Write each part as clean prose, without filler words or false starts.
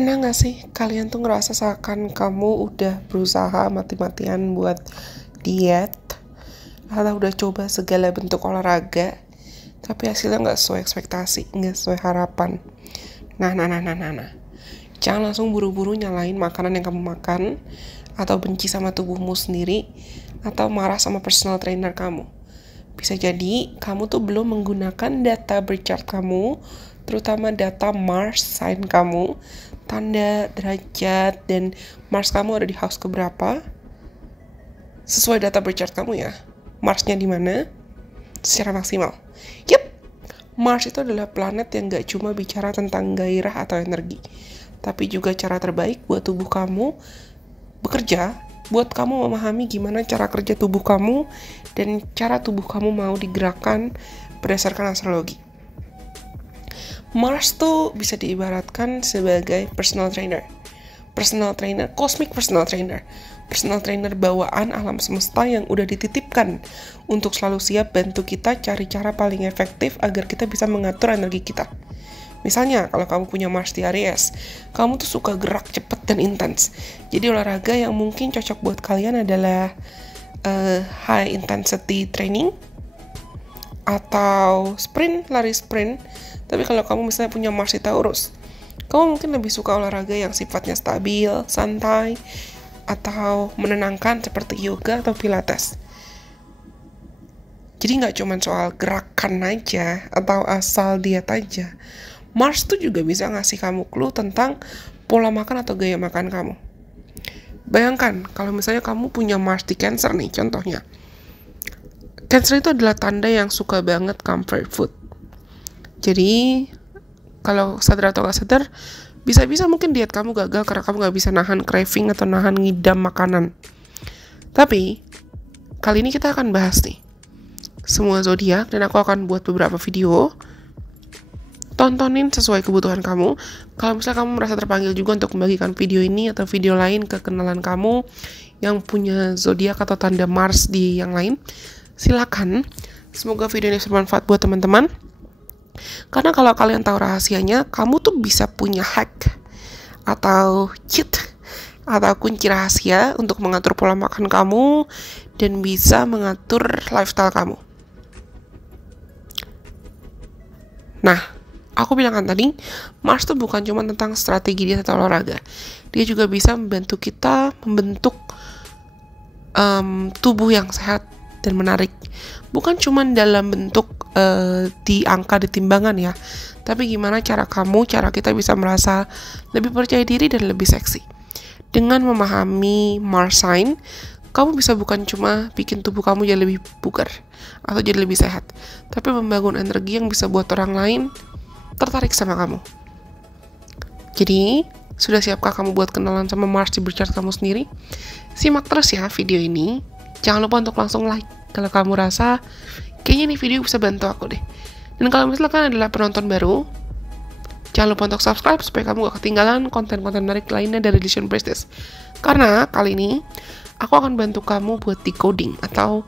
Pernah gak sih kalian tuh ngerasa seakan kamu udah berusaha mati-matian buat diet atau udah coba segala bentuk olahraga tapi hasilnya gak sesuai ekspektasi, gak sesuai harapan. Nah. Jangan langsung buru-buru nyalain makanan yang kamu makan, atau benci sama tubuhmu sendiri, atau marah sama personal trainer kamu. Bisa jadi kamu tuh belum menggunakan data birth chart kamu, terutama data Mars sign kamu, tanda, derajat, dan Mars kamu ada di house keberapa. Sesuai data birth chart kamu ya, Marsnya di mana secara maksimal. Mars itu adalah planet yang gak cuma bicara tentang gairah atau energi, tapi juga cara terbaik buat tubuh kamu bekerja, buat kamu memahami gimana cara kerja tubuh kamu dan cara tubuh kamu mau digerakkan berdasarkan astrologi. Mars tuh bisa diibaratkan sebagai personal trainer, cosmic personal trainer bawaan alam semesta yang udah dititipkan untuk selalu siap bantu kita cari cara paling efektif agar kita bisa mengatur energi kita. Misalnya, kalau kamu punya Mars di Aries, kamu tuh suka gerak cepat dan intens. Jadi olahraga yang mungkin cocok buat kalian adalah high intensity training atau lari sprint. Tapi kalau kamu misalnya punya Mars di Taurus, kamu mungkin lebih suka olahraga yang sifatnya stabil, santai, atau menenangkan seperti yoga atau pilates. Jadi gak cuma soal gerakan aja atau asal diet aja. Mars tuh juga bisa ngasih kamu clue tentang pola makan atau gaya makan kamu. Bayangkan kalau misalnya kamu punya Mars di Cancer nih, contohnya. Cancer itu adalah tanda yang suka banget comfort food. Jadi kalau sadar atau gak sadar, bisa-bisa mungkin diet kamu gagal karena kamu gak bisa nahan craving atau nahan ngidam makanan. Tapi kali ini kita akan bahas nih semua zodiak, dan aku akan buat beberapa video. Tontonin sesuai kebutuhan kamu. Kalau misalnya kamu merasa terpanggil juga untuk membagikan video ini atau video lain ke kenalan kamu yang punya zodiak atau tanda Mars di yang lain, silakan. Semoga video ini bermanfaat buat teman-teman. Karena kalau kalian tahu rahasianya, kamu tuh bisa punya hack atau cheat atau kunci rahasia untuk mengatur pola makan kamu dan bisa mengatur lifestyle kamu. Nah, aku bilang kan tadi, Mars tuh bukan cuma tentang strategi diet atau olahraga. Dia juga bisa membantu kita membentuk tubuh yang sehat dan menarik. Bukan cuma dalam bentuk di angka di timbangan ya, tapi gimana cara kita bisa merasa lebih percaya diri dan lebih seksi. Dengan memahami Mars sign, kamu bisa bukan cuma bikin tubuh kamu jadi lebih bugar atau jadi lebih sehat, tapi membangun energi yang bisa buat orang lain tertarik sama kamu. Jadi, sudah siapkah kamu buat kenalan sama Mars di birth chart kamu sendiri? Simak terus ya video ini. Jangan lupa untuk langsung like kalau kamu rasa kayaknya nih video bisa bantu aku deh. Dan kalau misalnya kalian adalah penonton baru, jangan lupa untuk subscribe supaya kamu gak ketinggalan konten-konten menarik lainnya dari Illusion Priestess. Karena kali ini aku akan bantu kamu buat decoding atau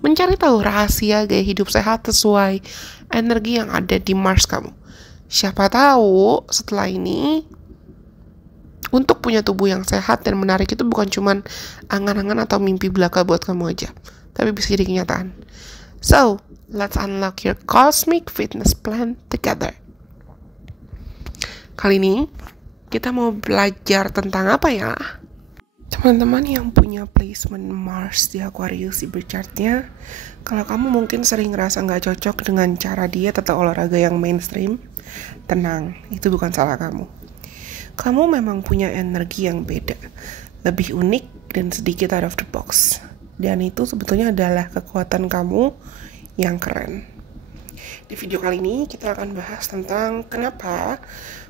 mencari tahu rahasia gaya hidup sehat sesuai energi yang ada di Mars kamu. Siapa tahu setelah ini untuk punya tubuh yang sehat dan menarik itu bukan cuman angan-angan atau mimpi belaka buat kamu aja, tapi bisa jadi kenyataan. So, let's unlock your cosmic fitness plan together. Kali ini kita mau belajar tentang apa ya? Teman-teman yang punya placement Mars di Aquarius di birth chart-nya, kalau kamu mungkin sering ngerasa gak cocok dengan cara diet atau olahraga yang mainstream, tenang, itu bukan salah kamu. Kamu memang punya energi yang beda, lebih unik dan sedikit out of the box. Dan itu sebetulnya adalah kekuatan kamu yang keren. Di video kali ini kita akan bahas tentang kenapa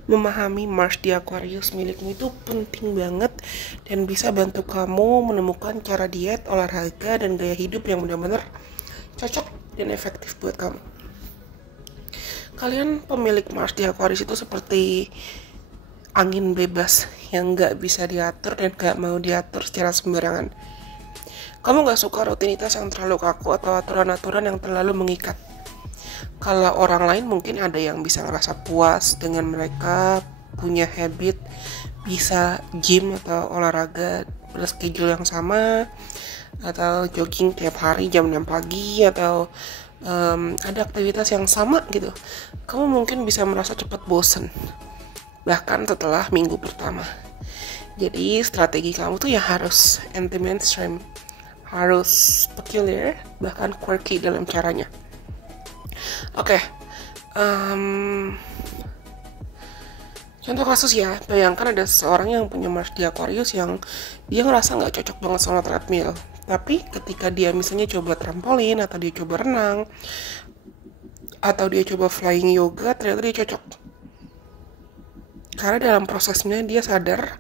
memahami Mars di Aquarius milikmu itu penting banget dan bisa bantu kamu menemukan cara diet, olahraga, dan gaya hidup yang benar-benar cocok dan efektif buat kamu. Kalian pemilik Mars di Aquarius itu seperti angin bebas yang gak bisa diatur dan gak mau diatur secara sembarangan. Kamu gak suka rutinitas yang terlalu kaku atau aturan-aturan yang terlalu mengikat. Kalau orang lain mungkin ada yang bisa ngerasa puas dengan mereka punya habit bisa gym atau olahraga pada schedule yang sama, atau jogging tiap hari jam 6 pagi, atau ada aktivitas yang sama gitu, kamu mungkin bisa merasa cepat bosen bahkan setelah minggu pertama. Jadi strategi kamu tuh ya harus anti-mainstream, harus peculiar, bahkan quirky dalam caranya. Oke. Contoh kasus ya, bayangkan ada seseorang yang punya Mars di Aquarius yang dia ngerasa nggak cocok banget sama treadmill. Tapi ketika dia misalnya coba trampolin, atau dia coba renang, atau dia coba flying yoga, ternyata dia cocok. Karena dalam prosesnya dia sadar,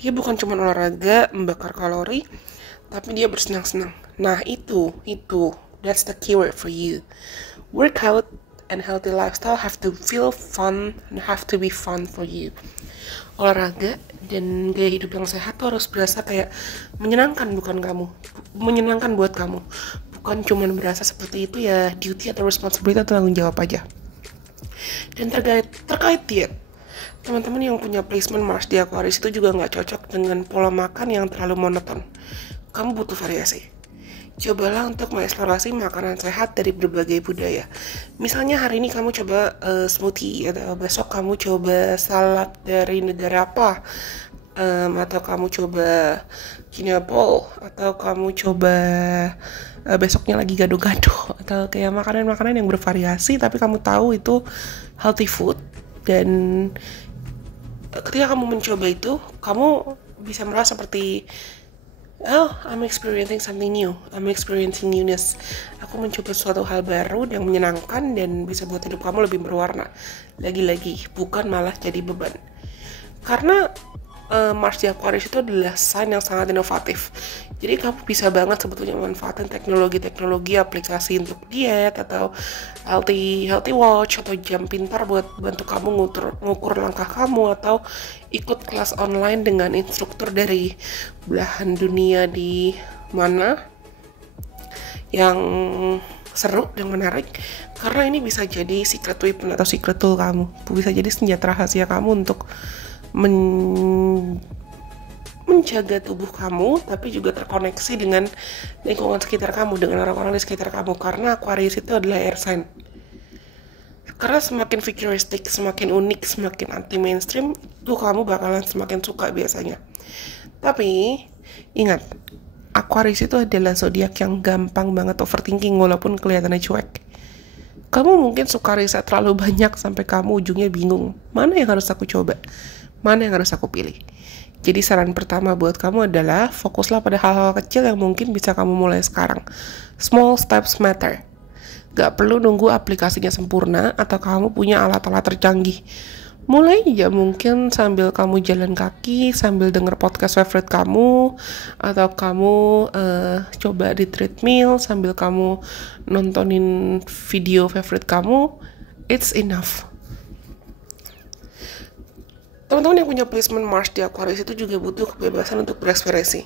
dia bukan cuma olahraga, membakar kalori, tapi dia bersenang-senang. Nah itu, that's the keyword for you. Workout and healthy lifestyle have to feel fun and have to be fun for you. Olahraga dan gaya hidup yang sehat tuh harus berasa kayak menyenangkan menyenangkan buat kamu. Bukan cuma berasa seperti itu ya duty atau responsibility atau tanggung jawab aja. Dan terkait diet, teman-teman yang punya placement Mars di Aquarius itu juga nggak cocok dengan pola makan yang terlalu monoton. Kamu butuh variasi. Cobalah untuk mengeksplorasi makanan sehat dari berbagai budaya. Misalnya hari ini kamu coba smoothie, atau besok kamu coba salad dari negara apa, atau kamu coba quinoa bowl, atau kamu coba besoknya lagi gado-gado, atau kayak makanan-makanan yang bervariasi tapi kamu tahu itu healthy food. Dan ketika kamu mencoba itu, kamu bisa merasa seperti, oh, I'm experiencing something new. I'm experiencing newness. Aku mencoba suatu hal baru yang menyenangkan dan bisa buat hidup kamu lebih berwarna. Lagi-lagi, bukan malah jadi beban. Karena Mars di Aquarius itu adalah sign yang sangat inovatif. Jadi kamu bisa banget sebetulnya memanfaatkan teknologi aplikasi untuk diet, atau healthy watch, atau jam pintar buat bantu kamu ngukur langkah kamu, atau ikut kelas online dengan instruktur dari belahan dunia di mana yang seru dan menarik. Karena ini bisa jadi secret weapon atau secret tool kamu, bisa jadi senjata rahasia kamu untuk menjaga tubuh kamu, tapi juga terkoneksi dengan lingkungan sekitar kamu, dengan orang-orang di sekitar kamu. Karena Aquarius itu adalah air sign. Karena semakin futuristik, semakin unik, semakin anti mainstream, itu kamu bakalan semakin suka biasanya. Tapi ingat, Aquarius itu adalah zodiak yang gampang banget overthinking walaupun kelihatannya cuek. Kamu mungkin suka riset terlalu banyak sampai kamu ujungnya bingung, mana yang harus aku coba, mana yang harus aku pilih. Jadi saran pertama buat kamu adalah fokuslah pada hal-hal kecil yang mungkin bisa kamu mulai sekarang. Small steps matter. Gak perlu nunggu aplikasinya sempurna atau kamu punya alat-alat tercanggih. Mulai aja mungkin sambil kamu jalan kaki, sambil denger podcast favorite kamu, atau kamu coba di treadmill sambil kamu nontonin video favorite kamu. It's enough. Teman-teman yang punya placement Mars di Aquarius itu juga butuh kebebasan untuk berekspresi.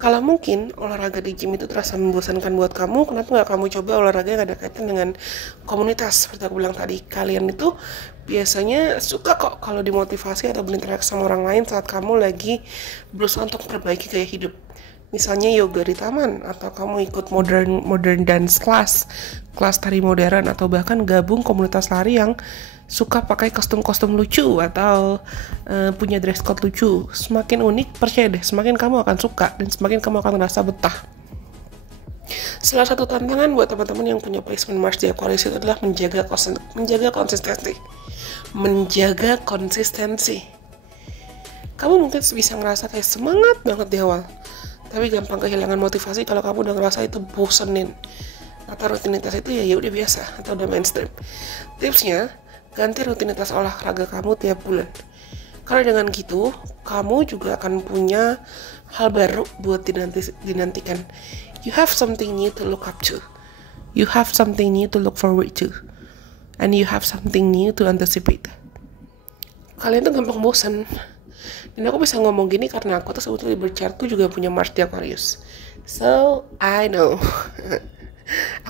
Kalau mungkin olahraga di gym itu terasa membosankan buat kamu, kenapa nggak kamu coba olahraga yang ada kaitan dengan komunitas? Seperti aku bilang tadi, kalian itu biasanya suka kok kalau dimotivasi atau berinteraksi sama orang lain saat kamu lagi berusaha untuk memperbaiki gaya hidup. Misalnya yoga di taman, atau kamu ikut modern dance kelas tari modern, atau bahkan gabung komunitas lari yang suka pakai kostum-kostum lucu atau punya dress code lucu. Semakin unik, percaya deh, semakin kamu akan suka dan semakin kamu akan merasa betah. Salah satu tantangan buat teman-teman yang punya placement Mars di Aquarius itu adalah menjaga konsistensi. Kamu mungkin bisa ngerasa kayak semangat banget di awal, tapi gampang kehilangan motivasi kalau kamu udah ngerasa itu bosenin, atau rutinitas itu ya udah biasa atau udah mainstream. Tipsnya, ganti rutinitas olahraga kamu tiap bulan. Karena dengan gitu, kamu juga akan punya hal baru buat dinantikan. You have something new to look up to. You have something new to look forward to. And you have something new to anticipate. Kalian tuh gampang bosan. Dan aku bisa ngomong gini karena aku tuh sebetulnya berchart tuh juga punya Mars di Aquarius. So, I know.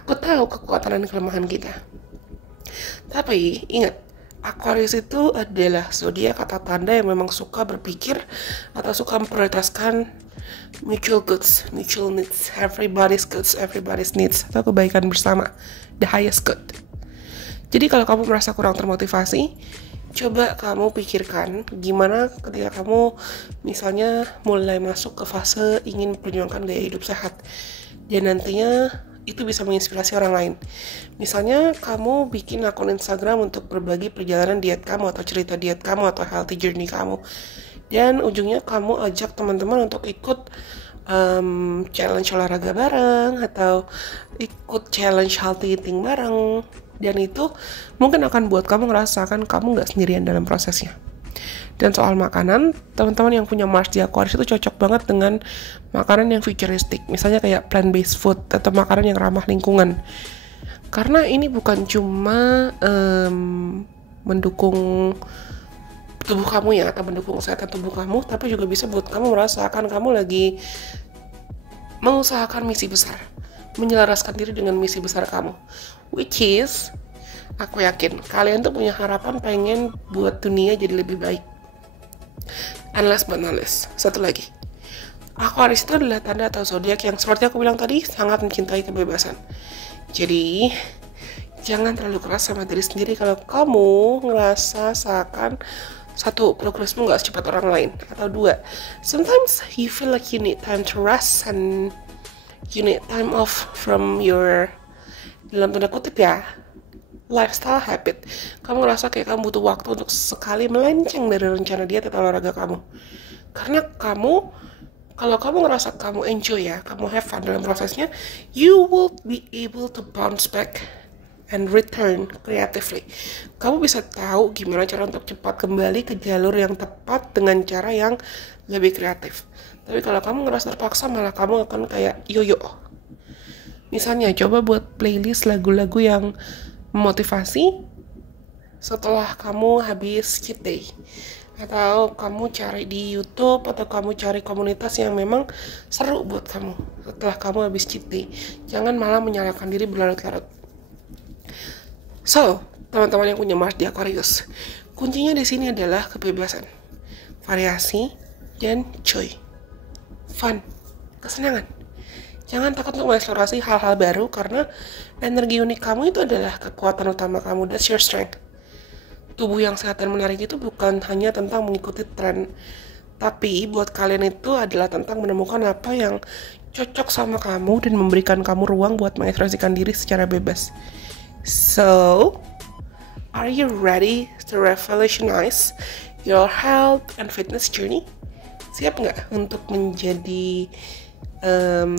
Aku tahu kekuatan dan kelemahan kita. Tapi ingat, Aquarius itu adalah zodiak atau tanda yang memang suka berpikir atau suka memprioritaskan mutual goods, mutual needs, everybody's goods, everybody's needs, atau kebaikan bersama, the highest good. Jadi kalau kamu merasa kurang termotivasi, coba kamu pikirkan gimana ketika kamu misalnya mulai masuk ke fase ingin memperjuangkan gaya hidup sehat, dan nantinya itu bisa menginspirasi orang lain. Misalnya kamu bikin akun Instagram untuk berbagi perjalanan diet kamu atau cerita diet kamu atau healthy journey kamu, dan ujungnya kamu ajak teman-teman untuk ikut challenge olahraga bareng atau ikut challenge healthy eating bareng, dan itu mungkin akan buat kamu ngerasakan kamu gak sendirian dalam prosesnya. Dan soal makanan, teman-teman yang punya Mars di Aquarius itu cocok banget dengan makanan yang futuristik, misalnya kayak plant-based food atau makanan yang ramah lingkungan. Karena ini bukan cuma mendukung tubuh kamu ya, atau mendukung kesehatan tubuh kamu, tapi juga bisa buat kamu merasakan kamu lagi mengusahakan misi besar, menyelaraskan diri dengan misi besar kamu, which is aku yakin kalian tuh punya harapan pengen buat dunia jadi lebih baik. And last but not least, satu lagi, Aquarius itu adalah tanda atau zodiak yang seperti aku bilang tadi sangat mencintai kebebasan. Jadi jangan terlalu keras sama diri sendiri kalau kamu ngerasa seakan satu, progresmu gak secepat orang lain, atau dua, sometimes you feel like you need time to rest and you need time off from your, dalam tanda kutip ya, lifestyle habit. Kamu ngerasa kayak kamu butuh waktu untuk sekali melenceng dari rencana diet atau olahraga kamu. Karena kalau kamu ngerasa kamu enjoy ya, kamu have fun dalam prosesnya, you will be able to bounce back and return creatively. Kamu bisa tahu gimana cara untuk cepat kembali ke jalur yang tepat dengan cara yang lebih kreatif. Tapi kalau kamu ngerasa terpaksa, malah kamu akan kayak yoyo. Misalnya, coba buat playlist lagu-lagu yang memotivasi setelah kamu habis cheat day, atau kamu cari di YouTube, atau kamu cari komunitas yang memang seru buat kamu setelah kamu habis cheat day. Jangan malah menyalahkan diri berlarut-larut. So, teman-teman yang punya Mars di Aquarius, kuncinya di sini adalah kebebasan, variasi, dan joy, fun, kesenangan. Jangan takut untuk mengeksplorasi hal-hal baru, karena energi unik kamu itu adalah kekuatan utama kamu. That's your strength. Tubuh yang sehat dan menarik itu bukan hanya tentang mengikuti tren, tapi buat kalian itu adalah tentang menemukan apa yang cocok sama kamu dan memberikan kamu ruang buat mengekspresikan diri secara bebas. So, are you ready to revolutionize your health and fitness journey? Siap nggak untuk menjadi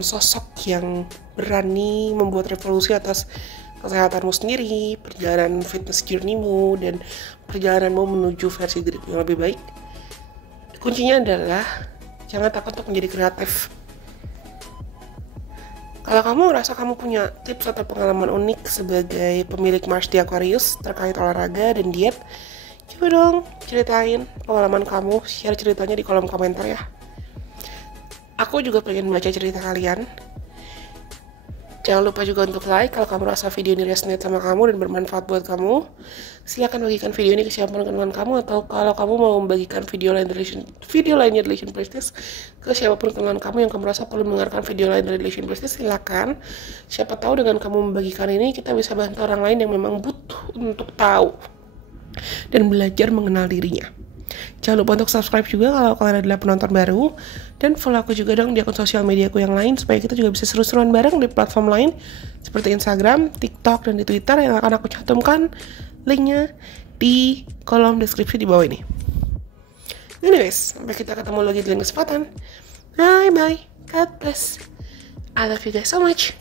sosok yang berani membuat revolusi atas kesehatanmu sendiri, perjalanan fitness journey-mu, dan perjalananmu menuju versi dirimu yang lebih baik? Kuncinya adalah jangan takut untuk menjadi kreatif. Kalau kamu merasa kamu punya tips atau pengalaman unik sebagai pemilik Mars di Aquarius terkait olahraga dan diet, coba dong ceritain pengalaman kamu, share ceritanya di kolom komentar ya. Aku juga pengen baca cerita kalian. Jangan lupa juga untuk like kalau kamu rasa video ini resonate sama kamu dan bermanfaat buat kamu. Silakan bagikan video ini ke siapapun teman kamu, atau kalau kamu mau membagikan video lainnya Relation Prestige ke siapapun teman kamu yang kamu rasa perlu mendengarkan video lain dari Relation Prestige, silakan. Siapa tahu dengan kamu membagikan ini, kita bisa bantu orang lain yang memang butuh untuk tahu dan belajar mengenal dirinya. Jangan lupa untuk subscribe juga kalau kalian adalah penonton baru, dan follow aku juga dong di akun sosial mediaku yang lain supaya kita juga bisa seru-seruan bareng di platform lain seperti Instagram, TikTok, dan di Twitter yang akan aku cantumkan linknya di kolom deskripsi di bawah ini. Anyways, sampai kita ketemu lagi di lain kesempatan. Bye bye, God bless, I love you guys so much.